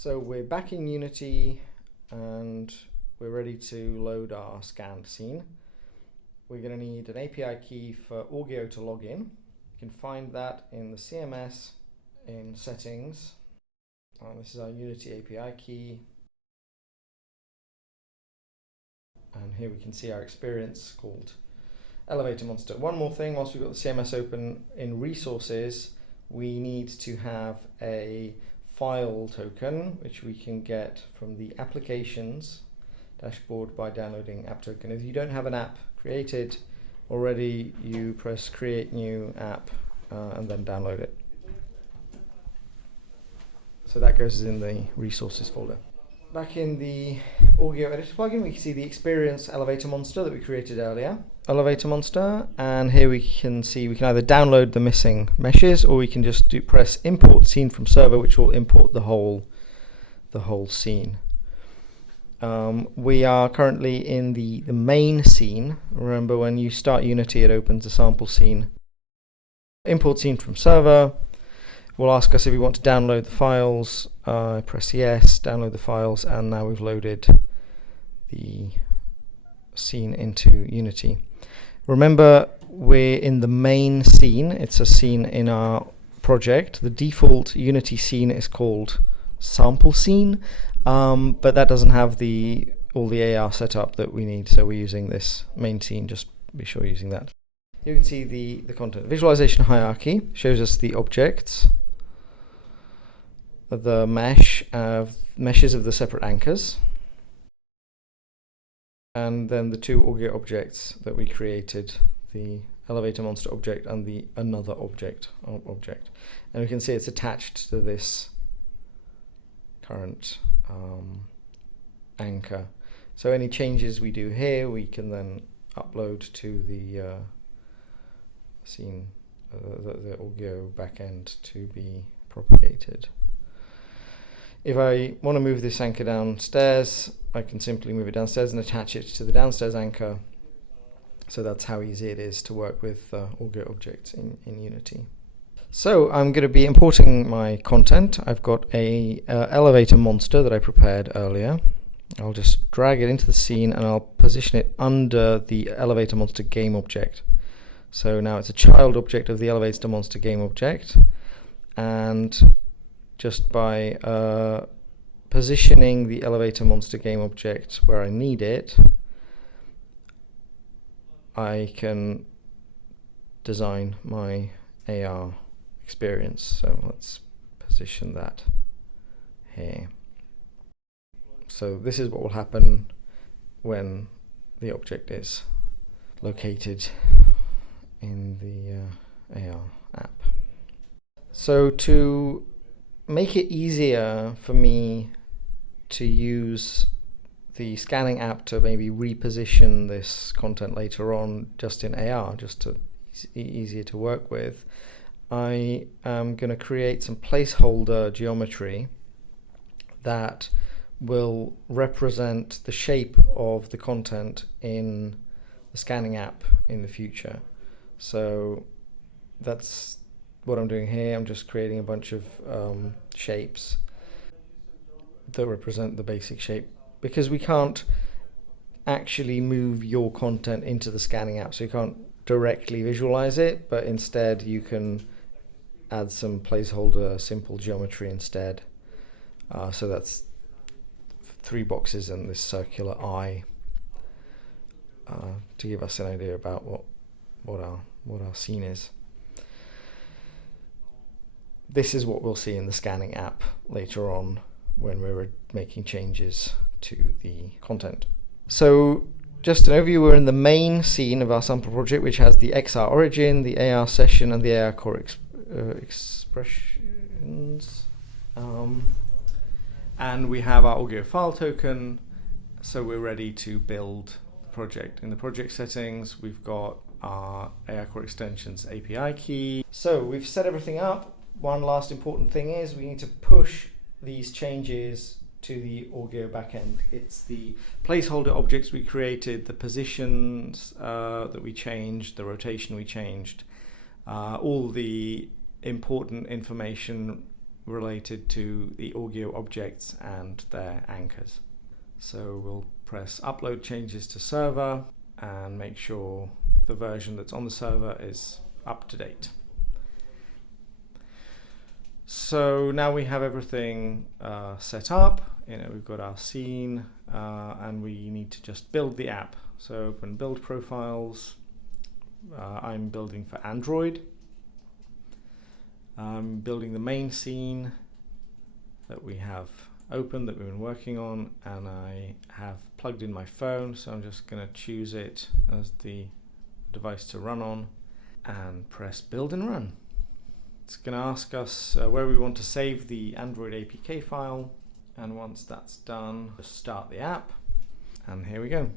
So we're back in Unity and we're ready to load our scanned scene. We're going to need an API key for auggio to log in. You can find that in the CMS in settings. This is our Unity API key. And here we can see our experience called Elevator Monster. One more thing, whilst we've got the CMS open in resources, we need to have a file token, which we can get from the applications dashboard by downloading app token. If you don't have an app created already, you press create new app and then download it. So that goes in the resources folder. Back in the auggio editor plugin, we can see the experience elevator monster that we created earlier. Elevator monster, and here we can see we can either download the missing meshes, or we can just press import scene from server, which will import the whole scene. We are currently in the main scene. Remember, when you start Unity, it opens a sample scene. Import scene from server. Will ask us if we want to download the files. I press yes, download the files, and now we've loaded the scene into Unity. Remember, we're in the main scene. It's a scene in our project. The default Unity scene is called sample scene, but that doesn't have all the AR setup that we need, so we're using this main scene. Just be sure you're using that. You can see the content visualization hierarchy shows us the objects, the meshes of the separate anchors, and then the two auggio objects that we created, the elevator monster object and the another object. And we can see it's attached to this current anchor. So any changes we do here, we can then upload to the scene, the auggio backend to be propagated. If I want to move this anchor downstairs, I can simply move it downstairs and attach it to the downstairs anchor. So that's how easy it is to work with auggio objects in Unity. So I'm going to be importing my content. I've got a elevator monster that I prepared earlier. I'll just drag it into the scene and I'll position it under the elevator monster game object. So now it's a child object of the elevator monster game object, and just by positioning the elevator monster game object where I need it, I can design my AR experience. So let's position that here. So this is what will happen when the object is located in the AR app. So to make it easier for me to use the scanning app to maybe reposition this content later on just in AR, just to easier to work with, I am going to create some placeholder geometry that will represent the shape of the content in the scanning app in the future. So that's what I'm doing here. I'm just creating a bunch of shapes that represent the basic shape, because we can't actually move your content into the scanning app, so you can't directly visualize it, but instead you can add some placeholder simple geometry instead. So that's 3 boxes and this circular eye to give us an idea about what our scene is. This is what we'll see in the scanning app later on when we're making changes to the content. So just an overview, we're in the main scene of our sample project, which has the XR origin, the AR session, and the AR core expressions. And we have our auggio file token, so we're ready to build the project. In the project settings, we've got our AR core extensions API key. So we've set everything up. One last important thing is we need to push these changes to the auggio backend. It's the placeholder objects we created, the positions that we changed, the rotation we changed, all the important information related to the auggio objects and their anchors. So we'll press upload changes to server and make sure the version that's on the server is up to date. So now we have everything set up. We've got our scene and we need to just build the app. So open build profiles. I'm building for Android. I'm building the main scene that we have open, that we've been working on, and I have plugged in my phone, so I'm just going to choose it as the device to run on and press build and run. It's going to ask us where we want to save the Android APK file, and once that's done, just start the app, and here we go.